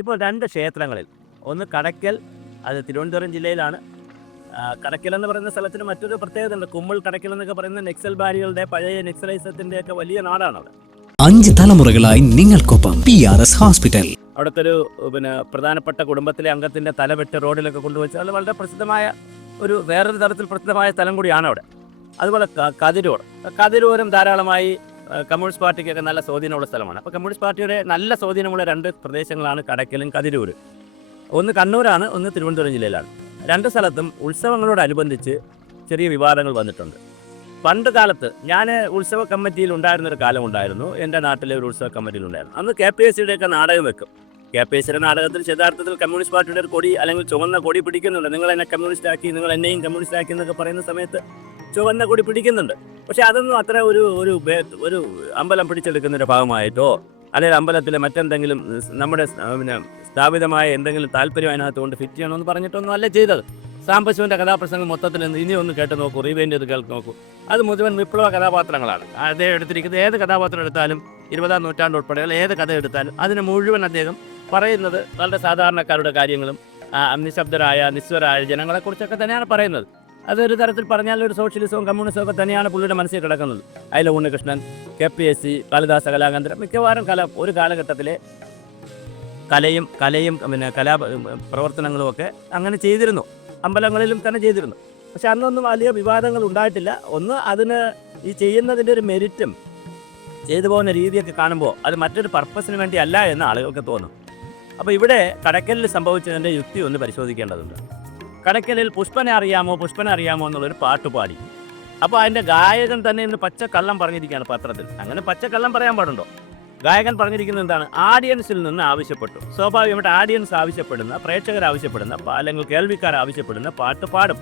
ഇപ്പോൾ 2 ക്ഷേത്രങ്ങളിൽ, ഒന്ന് കടയ്ക്കൽ, അത് തിരുവനന്തപുരം ജില്ലയിലാണ്. കടയ്ക്കൽ എന്ന് പറയുന്ന സ്ഥലത്തിന് മറ്റൊരു പ്രത്യേകതയുണ്ട്. കുമ്മിൾ കടയ്ക്കൽ എന്നൊക്കെ പറയുന്ന നക്സൽ ബാരികളുടെ പഴയ നക്സലൈസത്തിൻ്റെയൊക്കെ വലിയ നാടാണത്. 5 തലമുറകളായി നിങ്ങൾക്കൊപ്പം PRS ഹോസ്പിറ്റൽ. അവിടുത്തെ ഒരു പ്രധാനപ്പെട്ട കുടുംബത്തിലെ അംഗത്തിൻ്റെ തലവെട്ട് റോഡിലൊക്കെ കൊണ്ടുവച്ച് അത് വളരെ പ്രസിദ്ധമായ വേറൊരു തരത്തിൽ പ്രസിദ്ധമായ സ്ഥലം കൂടിയാണ് അവിടെ. അതുപോലെ കതിരൂരും ധാരാളമായി കമ്മ്യൂണിസ്റ്റ് പാർട്ടിക്കൊക്കെ നല്ല സ്വാധീനമുള്ള സ്ഥലമാണ്. അപ്പോൾ കമ്മ്യൂണിസ്റ്റ് പാർട്ടിയുടെ നല്ല സ്വാധീനമുള്ള 2 പ്രദേശങ്ങളാണ് കടയ്ക്കലും കതിരൂരും. ഒന്ന് കണ്ണൂരാണ്, ഒന്ന് തിരുവനന്തപുരം ജില്ലയിലാണ്. 2 സ്ഥലത്തും ഉത്സവങ്ങളോടനുബന്ധിച്ച് ചെറിയ വിവാദങ്ങൾ വന്നിട്ടുണ്ട്. പണ്ട് കാലത്ത് ഞാൻ ഉത്സവ കമ്മിറ്റിയിൽ ഉണ്ടായിരുന്നൊരു കാലമുണ്ടായിരുന്നു. എൻ്റെ നാട്ടിലെ ഒരു ഉത്സവ കമ്മിറ്റിയിലുണ്ടായിരുന്നു. അന്ന് KPSCയുടെയൊക്കെ നാടകം വെക്കും. KPSCയുടെ നാടകത്തിൽ യഥാർത്ഥത്തിൽ കമ്മ്യൂണിസ്റ്റ് പാർട്ടിയുടെ ഒരു കൊടി അല്ലെങ്കിൽ ചുവന്ന കൊടി പിടിക്കുന്നുണ്ട്. നിങ്ങൾ എന്നെ കമ്മ്യൂണിസ്റ്റ് ആക്കി, നിങ്ങൾ എന്നെയും കമ്മ്യൂണിസ്റ്റ് ആക്കി എന്നൊക്കെ പറയുന്ന സമയത്ത് ചുവന്ന കൊടി പിടിക്കുന്നുണ്ട്. പക്ഷേ അതൊന്നും അത്ര ഒരു അമ്പലം പിടിച്ചെടുക്കുന്നതിൻ്റെ ഭാഗമായിട്ടോ അല്ലെങ്കിൽ അമ്പലത്തിലെ മറ്റെന്തെങ്കിലും നമ്മുടെ സ്ഥാപിതമായ എന്തെങ്കിലും താല്പര്യം അതിനകത്ത് കൊണ്ട് ഫിറ്റ് ചെയ്യണമെന്ന് പറഞ്ഞിട്ടൊന്നും അല്ല ചെയ്തത്. സാംബശിവൻ്റെ കഥാപ്രസംഗം മൊത്തത്തിൽ ഇനി ഒന്ന് കേട്ട് നോക്കൂ, റീവൈൻഡ് ചെയ്ത് കേട്ട് നോക്കൂ. അത് മുഴുവൻ വിപ്ലവ കഥാപാത്രങ്ങളാണ്. അദ്ദേഹം എടുത്തിരിക്കുന്നത് ഏത് കഥാപാത്രം എടുത്താലും 20-ാം നൂറ്റാണ്ട് ഉൾപ്പെടെയുള്ള ഏത് കഥ എടുത്താലും അതിന് മുഴുവൻ അദ്ദേഹം പറയുന്നത് വളരെ സാധാരണക്കാരുടെ കാര്യങ്ങളും നിശബ്ദരായ നിസ്വരായ ജനങ്ങളെക്കുറിച്ചൊക്കെ തന്നെയാണ് പറയുന്നത്. അതൊരു തരത്തിൽ പറഞ്ഞാൽ ഒരു സോഷ്യലിസവും കമ്മ്യൂണിസവും ഒക്കെ തന്നെയാണ് പുള്ളിയുടെ മനസ്സിൽ കിടക്കുന്നത്. അതിലെ ഉണ്ണികൃഷ്ണൻ, KPSC, കാളിദാസ കലാകേന്ദ്രം, മിക്കവാറും ഒരു കാലഘട്ടത്തിലെ കലയും കലാ പ്രവർത്തനങ്ങളും ഒക്കെ അങ്ങനെ ചെയ്തിരുന്നു. അമ്പലങ്ങളിലും തന്നെ ചെയ്തിരുന്നു. പക്ഷെ അന്നൊന്നും വലിയ വിവാദങ്ങൾ ഉണ്ടായിട്ടില്ല. ഒന്ന്, അതിന് ഈ ചെയ്യുന്നതിൻ്റെ ഒരു മെരിറ്റും ചെയ്തു പോകുന്ന രീതിയൊക്കെ കാണുമ്പോൾ അത് മറ്റൊരു പർപ്പസിന് വേണ്ടി അല്ല എന്ന് ആളുകൾക്ക് തോന്നും. അപ്പോൾ ഇവിടെ കടയ്ക്കലിൽ സംഭവിച്ചതിൻ്റെ യുക്തി ഒന്ന് പരിശോധിക്കേണ്ടതുണ്ട്. കടയ്ക്കലിൽ പുഷ്പനെ അറിയാമോ എന്നുള്ളൊരു പാട്ട് പാടി. അപ്പോൾ അതിൻ്റെ ഗായകൻ തന്നെ ഇന്ന് പച്ചക്കള്ളം പറഞ്ഞിരിക്കുകയാണ് പത്രത്തിൽ. അങ്ങനെ പച്ചക്കള്ളം പറയാൻ പാടുണ്ടോ? ഗായകൻ പറഞ്ഞിരിക്കുന്നത് എന്താണ്? ആഡിയൻസിൽ നിന്ന് ആവശ്യപ്പെട്ടു. സ്വാഭാവികമായിട്ട് ആഡിയൻസ് ആവശ്യപ്പെടുന്ന, പ്രേക്ഷകർ ആവശ്യപ്പെടുന്ന അല്ലെങ്കിൽ കേൾവിക്കാർ ആവശ്യപ്പെടുന്ന പാട്ട് പാടും.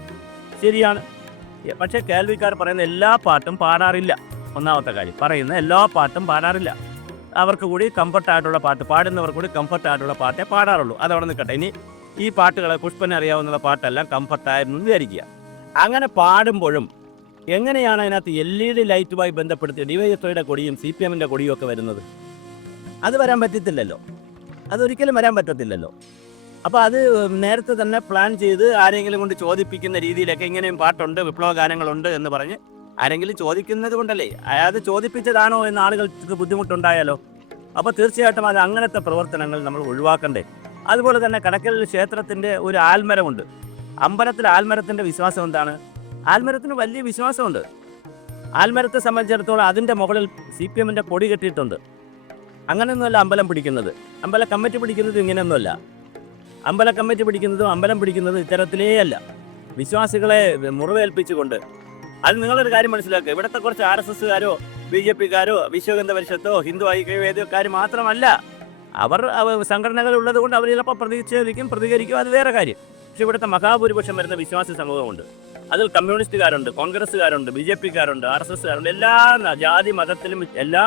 ശരിയാണ്. പക്ഷേ കേൾവിക്കാർ പറയുന്ന എല്ലാ പാട്ടും പാടാറില്ല. ഒന്നാമത്തെ കാര്യം, പറയുന്ന എല്ലാ പാട്ടും പാടാറില്ല. അവർക്ക് കൂടി കംഫർട്ടായിട്ടുള്ള പാട്ട്, പാടുന്നവർ കൂടി കംഫർട്ടായിട്ടുള്ള പാട്ടേ പാടാറുള്ളൂ. അതവിടെ നിൽക്കട്ടെ. ഇനി ഈ പാട്ടുകളെ പുഷ്പനെ അറിയാവുന്ന പാട്ടെല്ലാം കംഫർട്ടായിരുന്നു വിചാരിക്കുക. അങ്ങനെ പാടുമ്പോഴും എങ്ങനെയാണ് അതിനകത്ത് LED ലൈറ്റുമായി ബന്ധപ്പെടുത്തി DYFIയുടെ കൊടിയും CPMൻ്റെ കൊടിയും ഒക്കെ വരുന്നത്? അത് വരാൻ പറ്റത്തില്ലല്ലോ. അതൊരിക്കലും വരാൻ പറ്റത്തില്ലല്ലോ. അപ്പോൾ അത് നേരത്തെ തന്നെ പ്ലാൻ ചെയ്ത് ആരെങ്കിലും കൊണ്ട് ചോദിപ്പിക്കുന്ന രീതിയിലൊക്കെ ഇങ്ങനെയും പാട്ടുണ്ട്, വിപ്ലവ ഗാനങ്ങളുണ്ട് എന്ന് പറഞ്ഞ് ആരെങ്കിലും ചോദിക്കുന്നത് കൊണ്ടല്ലേ, അത് ചോദിപ്പിച്ചതാണോ എന്ന് ആളുകൾക്ക് ബുദ്ധിമുട്ടുണ്ടായാലോ. അപ്പോൾ തീർച്ചയായിട്ടും അത് അങ്ങനത്തെ പ്രവർത്തനങ്ങൾ നമ്മൾ ഒഴിവാക്കണ്ടേ. അതുപോലെ തന്നെ കടയ്ക്കൽ ക്ഷേത്രത്തിൻ്റെ ഒരു ആൽമരമുണ്ട്. അമ്പലത്തിൽ ആൽമരത്തിൻ്റെ വിശ്വാസം എന്താണ്? ആൽമരത്തിന് വലിയ വിശ്വാസമുണ്ട്. ആൽമരത്തെ സംബന്ധിച്ചിടത്തോളം അതിൻ്റെ മുകളിൽ CPMൻ്റെ കൊടി കെട്ടിയിട്ടുണ്ട്. അങ്ങനെയൊന്നുമല്ല അമ്പലം പിടിക്കുന്നത്. അമ്പല കമ്മിറ്റി പിടിക്കുന്നത് ഇങ്ങനെയൊന്നുമല്ല. അമ്പല കമ്മിറ്റി പിടിക്കുന്നതും അമ്പലം പിടിക്കുന്നതും ഇത്തരത്തിലേ അല്ല. വിശ്വാസികളെ മുറിവേൽപ്പിച്ചുകൊണ്ട്. അത് നിങ്ങളൊരു കാര്യം മനസ്സിലാക്കുക. ഇവിടുത്തെ കുറച്ച് RSSകാരോ BJPക്കാരോ വിശ്വഹിന്ദു പരിഷത്തോ ഹിന്ദു ഐക്യവേദിക്കാർ മാത്രമല്ല. അവർ സംഘടനകൾ ഉള്ളത് കൊണ്ട് അവർ ചിലപ്പോൾ പ്രതികരിക്കും, അത് വേറെ കാര്യം. പക്ഷെ ഇവിടുത്തെ മഹാഭൂരിപക്ഷം വരുന്ന വിശ്വാസി സമൂഹമുണ്ട്. അതിൽ കമ്മ്യൂണിസ്റ്റുകാരുണ്ട്, കോൺഗ്രസ്സുകാരുണ്ട്, BJPക്കാരുണ്ട്, RSSകാരുണ്ട്. എല്ലാ ജാതി മതത്തിലും എല്ലാ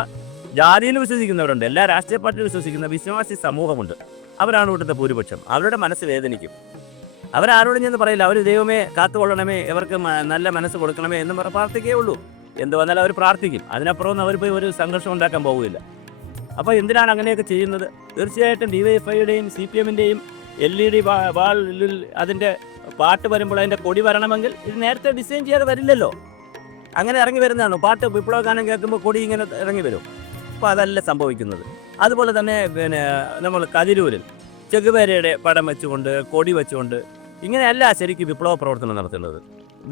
ജാതിയിലും വിശ്വസിക്കുന്നവരുണ്ട്, എല്ലാ രാഷ്ട്രീയ പാർട്ടിയിലും വിശ്വസിക്കുന്ന വിശ്വാസി സമൂഹമുണ്ട്. അവരാണ് ഇവിടുത്തെ ഭൂരിപക്ഷം. അവരുടെ മനസ്സ് വേദനിക്കും. അവരാരോടും ചെന്ന് പറയില്ല, അവർ ദൈവമേ കാത്തുകൊള്ളണമേ, ഇവർക്ക് നല്ല മനസ്സ് കൊടുക്കണമേ എന്ന് പ്രാർത്ഥിക്കേ ഉള്ളൂ. എന്ത് വന്നാലും അവർ പ്രാർത്ഥിക്കും. അതിനപ്പുറം അവർ പോയി ഒരു സംഘർഷം ഉണ്ടാക്കാൻ പോകില്ല. അപ്പോൾ എന്തിനാണ് അങ്ങനെയൊക്കെ ചെയ്യുന്നത്? തീർച്ചയായിട്ടും DYFIയുടെയും CPMൻ്റെയും LED വാളിൽ അതിൻ്റെ പാട്ട് വരുമ്പോൾ അതിൻ്റെ കൊടി വരണമെങ്കിൽ ഇത് നേരത്തെ ഡിസൈൻ ചെയ്യാതെ വരില്ലല്ലോ. അങ്ങനെ ഇറങ്ങി വരുന്നതാണോ? പാട്ട് വിപ്ലവ ഗാനം കേൾക്കുമ്പോൾ കൊടി ഇങ്ങനെ ഇറങ്ങി വരും. അപ്പോൾ അതല്ല സംഭവിക്കുന്നത്. അതുപോലെ തന്നെ നമ്മൾ കതിരൂരിൽ ചെഗുവേരയുടെ പടം വെച്ചുകൊണ്ട്, കൊടി വെച്ചുകൊണ്ട് ഇങ്ങനെയല്ല ശരിക്കും വിപ്ലവ പ്രവർത്തനം നടത്തുന്നത്.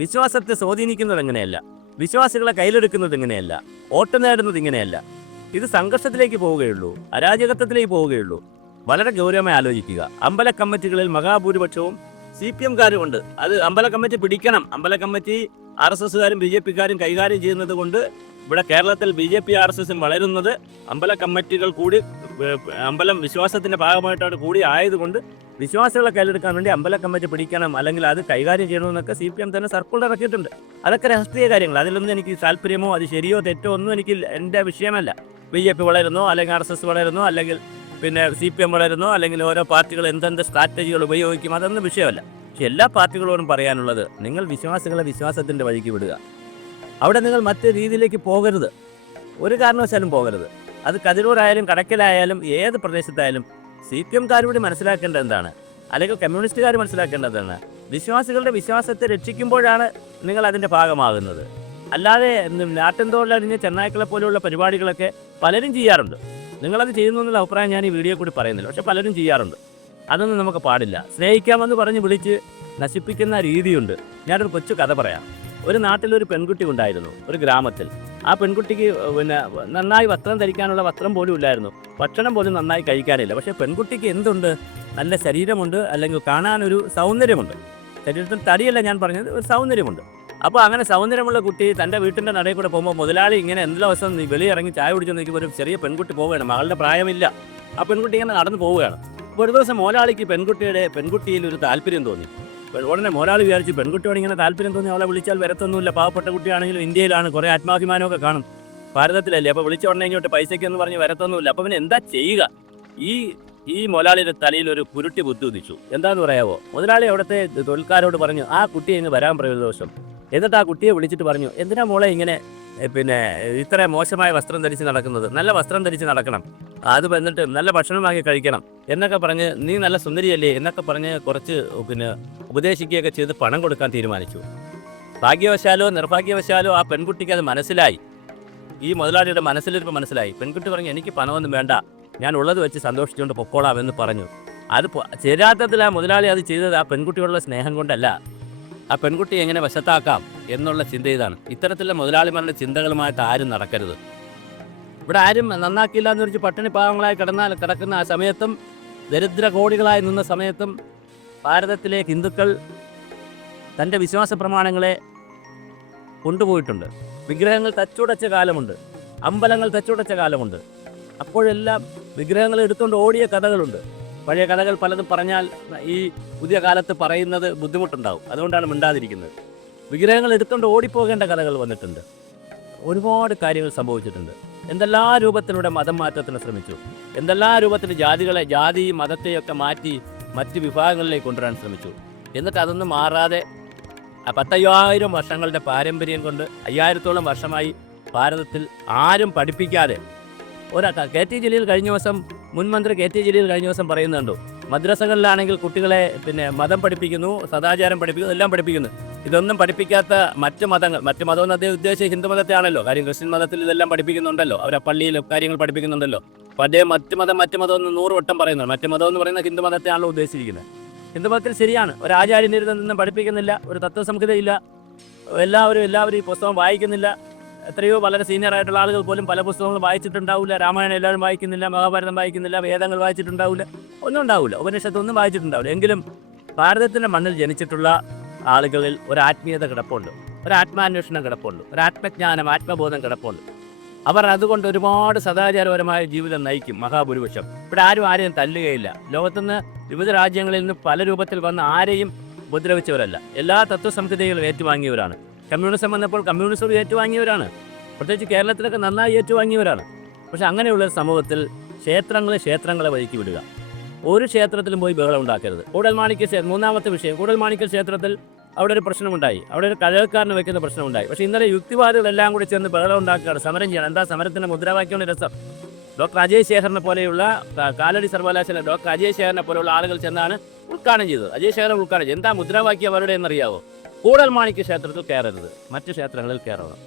വിശ്വാസത്തെ സ്വാധീനിക്കുന്നത് എങ്ങനെയല്ല, വിശ്വാസികളെ കയ്യിലെടുക്കുന്നത് ഇങ്ങനെയല്ല, വോട്ട് നേടുന്നത് ഇങ്ങനെയല്ല. ഇത് സംഘർഷത്തിലേക്ക് പോവുകയുള്ളൂ, അരാജകത്വത്തിലേക്ക് പോവുകയുള്ളൂ. വളരെ ഗൗരവമായി ആലോചിക്കുക. അമ്പല കമ്മിറ്റികളിൽ മഹാഭൂരിപക്ഷവും CPMകാരുമുണ്ട്. അത് അമ്പല കമ്മിറ്റി പിടിക്കണം. അമ്പല കമ്മിറ്റി RSSകാരും BJPക്കാരും കൈകാര്യം ചെയ്യുന്നത് കൊണ്ട് ഇവിടെ കേരളത്തിൽ BJP RSSും വളരുന്നത് അമ്പല കമ്മിറ്റികൾ കൂടി അമ്പലം വിശ്വാസത്തിൻ്റെ ഭാഗമായിട്ടാണ് കൂടി ആയതുകൊണ്ട് വിശ്വാസികളെ കയ്യിലെടുക്കാൻ വേണ്ടി അമ്പല കമ്മിറ്റി പിടിക്കണം, അല്ലെങ്കിൽ അത് കൈകാര്യം ചെയ്യണമെന്നൊക്കെ CPM തന്നെ സർക്കുലർ ഇറക്കിയിട്ടുണ്ട്. അതൊക്കെ രാഷ്ട്രീയ കാര്യങ്ങൾ. അതിലൊന്നും എനിക്ക് താല്പര്യമോ അത് ശരിയോ തെറ്റോ ഒന്നും എൻ്റെ വിഷയമല്ല. BJP വളരുന്നോ അല്ലെങ്കിൽ RSS വളരുന്നോ അല്ലെങ്കിൽ CPM വളരുന്നോ അല്ലെങ്കിൽ ഓരോ പാർട്ടികൾ എന്തെന്ത് സ്ട്രാറ്റജികൾ ഉപയോഗിക്കും, അതൊന്നും വിഷയമല്ല. പക്ഷെ എല്ലാ പാർട്ടികളോടും പറയാനുള്ളത്, നിങ്ങൾ വിശ്വാസികളെ വിശ്വാസത്തിൻ്റെ വഴിക്ക് വിടുക. അവിടെ നിങ്ങൾ മറ്റു രീതിയിലേക്ക് പോകരുത്, ഒരു കാരണവശാലും പോകരുത്. അത് കതിരൂരായാലും കടയ്ക്കലായാലും ഏത് പ്രദേശത്തായാലും CPM-കാരോട് മനസ്സിലാക്കേണ്ടത് എന്താണ്, അല്ലെങ്കിൽ കമ്മ്യൂണിസ്റ്റുകാർ മനസ്സിലാക്കേണ്ടത് എന്താണ്? വിശ്വാസികളുടെ വിശ്വാസത്തെ രക്ഷിക്കുമ്പോഴാണ് നിങ്ങൾ അതിൻ്റെ ഭാഗമാകുന്നത്. അല്ലാതെ നാട്ടിൻതോളിലറിഞ്ഞ് ചെന്നായ്ക്കളെ പോലെയുള്ള പരിപാടികളൊക്കെ പലരും ചെയ്യാറുണ്ട്. നിങ്ങളത് ചെയ്യുന്നു എന്നുള്ള അഭിപ്രായം ഞാൻ ഈ വീഡിയോ കൂടി പറയുന്നില്ല, പക്ഷെ പലരും ചെയ്യാറുണ്ട്. അതൊന്നും നമുക്ക് പാടില്ല. സ്നേഹിക്കാമെന്ന് പറഞ്ഞ് വിളിച്ച് നശിപ്പിക്കുന്ന രീതിയുണ്ട്. ഞാനൊരു കൊച്ചു കഥ പറയാം. ഒരു നാട്ടിലൊരു പെൺകുട്ടി ഉണ്ടായിരുന്നു, ഒരു ഗ്രാമത്തിൽ. ആ പെൺകുട്ടിക്ക് നന്നായി വസ്ത്രം ധരിക്കാനുള്ള വസ്ത്രം പോലും ഇല്ലായിരുന്നു, ഭക്ഷണം പോലും നന്നായി കഴിക്കാനില്ല. പക്ഷേ പെൺകുട്ടിക്ക് എന്തുണ്ട്? നല്ല ശരീരമുണ്ട്, അല്ലെങ്കിൽ കാണാനൊരു സൗന്ദര്യമുണ്ട്. ശരീരത്തിൽ തടിയല്ല ഞാൻ പറഞ്ഞത്, ഒരു സൗന്ദര്യമുണ്ട്. അപ്പോൾ അങ്ങനെ സൗന്ദര്യമുള്ള കുട്ടി തൻ്റെ വീട്ടിൻ്റെ നടയിൽ കൂടെ പോകുമ്പോൾ മുതലാളി ഇങ്ങനെ എന്തെല്ലാം ദിവസം വെളിയിറങ്ങി ചായ കുടിച്ച് നിൽക്കുമ്പോൾ ഒരു ചെറിയ പെൺകുട്ടി പോവുകയാണ്. മകളുടെ പ്രായമില്ല. ആ പെൺകുട്ടി ഇങ്ങനെ നടന്നു പോവുകയാണ്. അപ്പോൾ ഒരു ദിവസം മുതലാളിക്ക് പെൺകുട്ടിയിൽ ഒരു താല്പര്യം തോന്നി. ഉടനെ മുതലാളി വിചാരിച്ചു പെൺകുട്ടിയോട് ഇങ്ങനെ താല്പര്യം തോന്നി അവളെ വിളിച്ചാൽ വരത്തൊന്നുമില്ല, പാവപ്പെട്ട കുട്ടിയാണെങ്കിലും ഇന്ത്യയിലാണ്, കുറേ ആത്മാഭിമാനമൊക്കെ കാണും, ഭാരതത്തിലല്ലേ, അപ്പോൾ വിളിച്ച ഉടനെ ഇങ്ങോട്ട് പൈസയ്ക്കെന്ന് പറഞ്ഞ് വരത്തൊന്നുമില്ല. അപ്പോൾ പിന്നെ എന്താ ചെയ്യുക? ഈ മുതലാളിയുടെ തലയിൽ ഒരു കുരുട്ടി ബുദ്ധി ഉദിച്ചു. എന്താന്ന് പറയാവോ? മുതലാളി അവിടുത്തെ തൊഴിൽക്കാരോട് പറഞ്ഞു ആ കുട്ടിയെ ഇങ്ങ് വരാൻ പറയുന്ന ദിവസം. എന്നിട്ട് ആ കുട്ടിയെ വിളിച്ചിട്ട് പറഞ്ഞു, എന്തിനാ മോളെ ഇങ്ങനെ ഇത്ര മോശമായ വസ്ത്രം ധരിച്ച് നടക്കുന്നത്? നല്ല വസ്ത്രം ധരിച്ച് നടക്കണം, അത് എന്നിട്ട് നല്ല ഭക്ഷണം വാങ്ങി കഴിക്കണം എന്നൊക്കെ പറഞ്ഞ്, നീ നല്ല സുന്ദരിയല്ലേ എന്നൊക്കെ പറഞ്ഞ് കുറച്ച് ഉപദേശിക്കുകയൊക്കെ ചെയ്ത് പണം കൊടുക്കാൻ തീരുമാനിച്ചു. ഭാഗ്യവശാലോ നിർഭാഗ്യവശാലോ ആ പെൺകുട്ടിക്ക് അത് മനസ്സിലായി. ഈ മുതലാളിയുടെ മനസ്സിലിരിപ്പ് മനസ്സിലായി. പെൺകുട്ടി പറഞ്ഞു, എനിക്ക് പണമൊന്നും വേണ്ട, ഞാൻ ഉള്ളത് വെച്ച് സന്തോഷിച്ചുകൊണ്ട് പൊക്കോളാം എന്ന് പറഞ്ഞു. അത് ശരിയാർത്ഥത്തിൽ ആ മുതലാളി അത് ചെയ്തത് ആ പെൺകുട്ടിയോടുള്ള സ്നേഹം കൊണ്ടല്ല, ആ പെൺകുട്ടി എങ്ങനെ വശത്താക്കാം എന്നുള്ള ചിന്ത ഇതാണ്. ഇത്തരത്തിലുള്ള മുതലാളിമാരുടെ ചിന്തകളുമായിട്ട് ആരും നടക്കരുത്. ഇവിടെ ആരും നന്നാക്കിയില്ല എന്ന് വെച്ച് പട്ടിണി പാവങ്ങളായി കിടക്കുന്ന ആ സമയത്തും, ദരിദ്ര കോടികളായി നിന്ന സമയത്തും ഭാരതത്തിലെ ഹിന്ദുക്കൾ തൻ്റെ വിശ്വാസ പ്രമാണങ്ങളെ കൊണ്ടുപോയിട്ടുണ്ട്. വിഗ്രഹങ്ങൾ തച്ചുടച്ച കാലമുണ്ട്, അമ്പലങ്ങൾ തച്ചുടച്ച കാലമുണ്ട്. അപ്പോഴെല്ലാം വിഗ്രഹങ്ങൾ എടുത്തുകൊണ്ട് ഓടിയ കഥകളുണ്ട്. പഴയ കഥകൾ പലതും പറഞ്ഞാൽ ഈ പുതിയ കാലത്ത് പറയുന്നത് ബുദ്ധിമുട്ടുണ്ടാവും, അതുകൊണ്ടാണ് മിണ്ടാതിരിക്കുന്നത്. വിഗ്രഹങ്ങൾ എടുത്തുകൊണ്ട് ഓടിപ്പോകേണ്ട കഥകൾ വന്നിട്ടുണ്ട്. ഒരുപാട് കാര്യങ്ങൾ സംഭവിച്ചിട്ടുണ്ട്. എന്തെല്ലാം രൂപത്തിലൂടെ മതം മാറ്റത്തിന് ശ്രമിച്ചു, എന്തെല്ലാം രൂപത്തിൽ ജാതി മതത്തെയൊക്കെ മാറ്റി മറ്റ് വിഭാഗങ്ങളിലേക്ക് കൊണ്ടുവരാൻ ശ്രമിച്ചു. എന്നിട്ട് അതൊന്നും മാറാതെ 10,000 വർഷങ്ങളുടെ പാരമ്പര്യം കൊണ്ട് 5000-ഓളം വർഷമായി ഭാരതത്തിൽ ആരും പഠിപ്പിക്കാതെ KT ജലീൽ കഴിഞ്ഞ ദിവസം, മുൻ മന്ത്രി KT ജലീൽ കഴിഞ്ഞ ദിവസം പറയുന്നുണ്ടോ, മദ്രസകളിലാണെങ്കിൽ കുട്ടികളെ മതം പഠിപ്പിക്കുന്നു, സദാചാരം പഠിപ്പിക്കുന്നു, എല്ലാം പഠിപ്പിക്കുന്നു. ഇതൊന്നും പഠിപ്പിക്കാത്ത മറ്റ് മതം എന്ന് അദ്ദേഹം ഉദ്ദേശിച്ച ഹിന്ദു മതത്തെയാണല്ലോ. കാര്യം ക്രിസ്ത്യൻ മതത്തിൽ ഇതെല്ലാം പഠിപ്പിക്കുന്നുണ്ടല്ലോ, അവരെ പള്ളിയിൽ കാര്യങ്ങൾ പഠിപ്പിക്കുന്നുണ്ടല്ലോ. അപ്പോൾ അദ്ദേഹം മറ്റ് മതം എന്ന് 100 വട്ടം പറയുന്നു. മറ്റ് മതം എന്ന് പറയുന്ന ഹിന്ദു മതത്തെയാണല്ലോ ഉദ്ദേശിച്ചിരിക്കുന്നത്. ഹിന്ദു മതത്തിൽ ശരിയാണ്, ഒരു ആചാര്യനിരുതൊന്നും പഠിപ്പിക്കുന്നില്ല, ഒരു തത്വസംഹിതയില്ല, എല്ലാവരും ഈ പുസ്തകം വായിക്കുന്നില്ല. എത്രയോ വളരെ സീനിയർ ആയിട്ടുള്ള ആളുകൾ പോലും പല പുസ്തകങ്ങളും വായിച്ചിട്ടുണ്ടാവില്ല. രാമായണം എല്ലാവരും വായിക്കുന്നില്ല, മഹാഭാരതം വായിക്കുന്നില്ല, വേദങ്ങൾ വായിച്ചിട്ടുണ്ടാവില്ല, ഒന്നും ഉണ്ടാവില്ല, ഉപനിഷത്തൊന്നും വായിച്ചിട്ടുണ്ടാവില്ല. എങ്കിലും ഭാരതത്തിൻ്റെ മണ്ണിൽ ജനിച്ചിട്ടുള്ള ആളുകളിൽ ഒരു ആത്മീയത കിടപ്പുണ്ട്, ഒരു ആത്മാന്വേഷണം കിടപ്പുണ്ട്, ഒരു ആത്മജ്ഞാനം, ആത്മബോധം കിടപ്പുണ്ട്. അവർ അതുകൊണ്ട് ഒരുപാട് സദാചാരപരമായ ജീവിതം നയിക്കും മഹാഭൂരിപക്ഷം. ഇവിടെ ആരെയും തല്ലുകയില്ല. ലോകത്തുനിന്ന് വിവിധ രാജ്യങ്ങളിൽ നിന്ന് പല രൂപത്തിൽ വന്ന് ആരെയും ഉപദ്രവിച്ചവരല്ല. എല്ലാ തത്വസംഹിതകളും ഏറ്റുവാങ്ങിയവരാണ്. കമ്മ്യൂണിസം വന്നപ്പോൾ കമ്മ്യൂണിസം ഏറ്റുവാങ്ങിയവരാണ്. പ്രത്യേകിച്ച് കേരളത്തിലൊക്കെ നന്നായി ഏറ്റുവാങ്ങിയവരാണ്. പക്ഷെ അങ്ങനെയുള്ള സമൂഹത്തിൽ ക്ഷേത്രങ്ങളെ വഴിക്ക് വിടുക. ഒരു ക്ഷേത്രത്തിലും പോയി ബഹളം ഉണ്ടാക്കരുത്. കൂടൽമാണിക്യ മൂന്നാമത്തെ വിഷയം, കൂടൽമാണിക്യ ക്ഷേത്രത്തിൽ അവിടെ ഒരു പ്രശ്നമുണ്ടായി, അവിടെ ഒരു കഴകക്കാരന് വയ്ക്കുന്ന പ്രശ്നമുണ്ടായി. പക്ഷേ ഇന്നലെ യുക്തിവാദികളെല്ലാം കൂടി ചേർന്ന് ബഹളം ഉണ്ടാക്കുകയാണ്, സമരം ചെയ്യണം. എന്താ സമരത്തിൻ്റെ മുദ്രാവാക്യമാണ് രസം. ഡോക്ടർ അജയ് ശേഖറിനെ പോലെയുള്ള കാലടി സർവകലാശാല ഡോക്ടർ അജയ് ശേഖറിനെ പോലെയുള്ള ആളുകൾ ചെന്നാണ് ഉദ്ഘാടനം ചെയ്തത്. അജയ് ശേഖരൻ ഉദ്ഘാടനം ചെയ്തു. എന്താ മുദ്രാവാക്യം അവരുടെ എന്നറിയാവോ? കൂടൽമാണിക്യ ക്ഷേത്രത്തിൽ കയറരുത്, മറ്റ് ക്ഷേത്രങ്ങളിൽ കയറണം.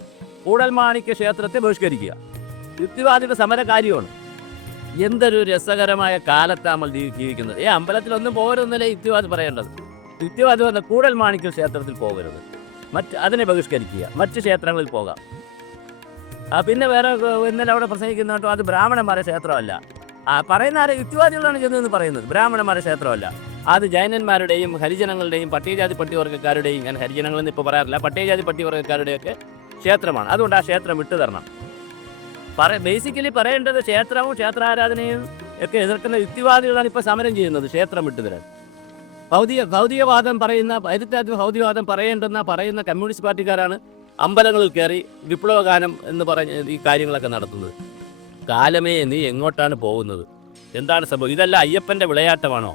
കൂടൽമാണിക്യ ക്ഷേത്രത്തെ ബഹിഷ്കരിക്കുക യുക്തിവാദിയുടെ സമര കാര്യമാണ്. എന്തൊരു രസകരമായ കാലത്താണ് നമ്മൾ ജീവിക്കുന്നത്. അമ്പലത്തിലൊന്നും പോകരുതെന്നല്ലേ യുക്തിവാദി പറയേണ്ടത്. യുക്തിവാദി പറഞ്ഞ കൂടൽമാണിക്യ ക്ഷേത്രത്തിൽ പോകരുത്, അതിനെ ബഹിഷ്കരിക്കുക, മറ്റ് ക്ഷേത്രങ്ങളിൽ പോകാം. പിന്നെ വേറെ ഇന്നലെ അവിടെ പ്രസംഗിക്കുന്ന കേട്ടോ, അത് ബ്രാഹ്മണന്മാരുടെ ക്ഷേത്രമല്ല. പറയുന്ന ആരെ യുക്തിവാദികളാണ് ചെന്ന് പറയുന്നത്. ബ്രാഹ്മണന്മാരുടെ ക്ഷേത്രമല്ല, അത് ജൈനന്മാരുടെയും ഹരിജനങ്ങളുടെയും പട്ടികജാതി പട്ടികവർഗ്ഗക്കാരുടെയും, ഞാൻ ഹരിജനങ്ങളെന്ന് ഇപ്പോൾ പറയാറില്ല, പട്ടികജാതി പട്ടികവർഗ്ഗക്കാരുടെയൊക്കെ ക്ഷേത്രമാണ്. അതുകൊണ്ട് ആ ക്ഷേത്രം വിട്ടു തരണം. ബേസിക്കലി പറയേണ്ടത് ക്ഷേത്രവും ക്ഷേത്രാരാധനയും ഒക്കെ എതിർക്കുന്ന യുക്തിവാദികളാണ് ഇപ്പോൾ സമരം ചെയ്യുന്നത്. ക്ഷേത്രം വിട്ടുതരാൻ ഭൗതികവാദം പറയുന്ന കമ്മ്യൂണിസ്റ്റ് പാർട്ടിക്കാരാണ് അമ്പലങ്ങളിൽ കയറി വിപ്ലവഗാനം എന്ന് പറഞ്ഞ് ഈ കാര്യങ്ങളൊക്കെ നടത്തുന്നത്. കാലമേ, നീ എങ്ങോട്ടാണ് പോകുന്നത്? എന്താണ് സംഭവം? ഇതെല്ലാം അയ്യപ്പൻ്റെ വിളയാട്ടമാണോ?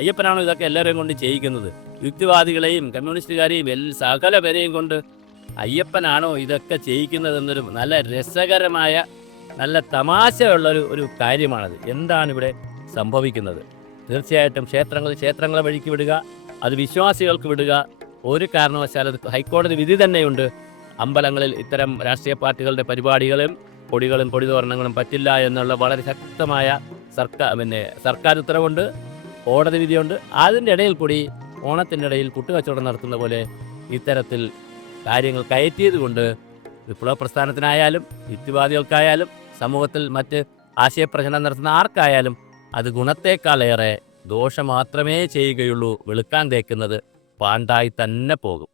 അയ്യപ്പനാണോ ഇതൊക്കെ എല്ലാവരെയും കൊണ്ട് ചെയ്യിക്കുന്നത്? യുക്തിവാദികളെയും കമ്മ്യൂണിസ്റ്റുകാരെയും സകല പേരെയും കൊണ്ട് അയ്യപ്പനാണോ ഇതൊക്കെ ചെയ്യിക്കുന്നതെന്നൊരു നല്ല രസകരമായ, നല്ല തമാശയുള്ളൊരു കാര്യമാണത്. എന്താണ് ഇവിടെ സംഭവിക്കുന്നത്. തീർച്ചയായിട്ടും ക്ഷേത്രങ്ങളെ വഴിക്ക് വിടുക, അത് വിശ്വാസികൾക്ക് വിടുക. ഒരു കാരണവശാലും അത് ഹൈക്കോടതി വിധി തന്നെയുണ്ട്. അമ്പലങ്ങളിൽ ഇത്തരം രാഷ്ട്രീയ പാർട്ടികളുടെ പരിപാടികളും കൊടികളും കൊടിതോരണങ്ങളും പറ്റില്ല എന്നുള്ള വളരെ ശക്തമായ സർക്കാർ ഉത്തരവുണ്ട്, കോടതി വിധിയുണ്ട്. അതിൻ്റെ ഇടയിൽ കൂടി ഓണത്തിൻ്റെ ഇടയിൽ കുട്ടുകച്ചവടം നടത്തുന്ന പോലെ ഇത്തരത്തിൽ കാര്യങ്ങൾ കയറ്റിയത് കൊണ്ട് വിപ്ലവ പ്രസ്ഥാനത്തിനായാലും യുക്തിവാദികൾക്കായാലും സമൂഹത്തിൽ മറ്റ് ആശയപ്രചരണം നടത്തുന്ന ആർക്കായാലും അത് ഗുണത്തേക്കാളേറെ ദോഷം മാത്രമേ ചെയ്യുകയുള്ളൂ. വെളുക്കാൻ തേക്കുന്നത് പാണ്ടായി തന്നെ പോകും.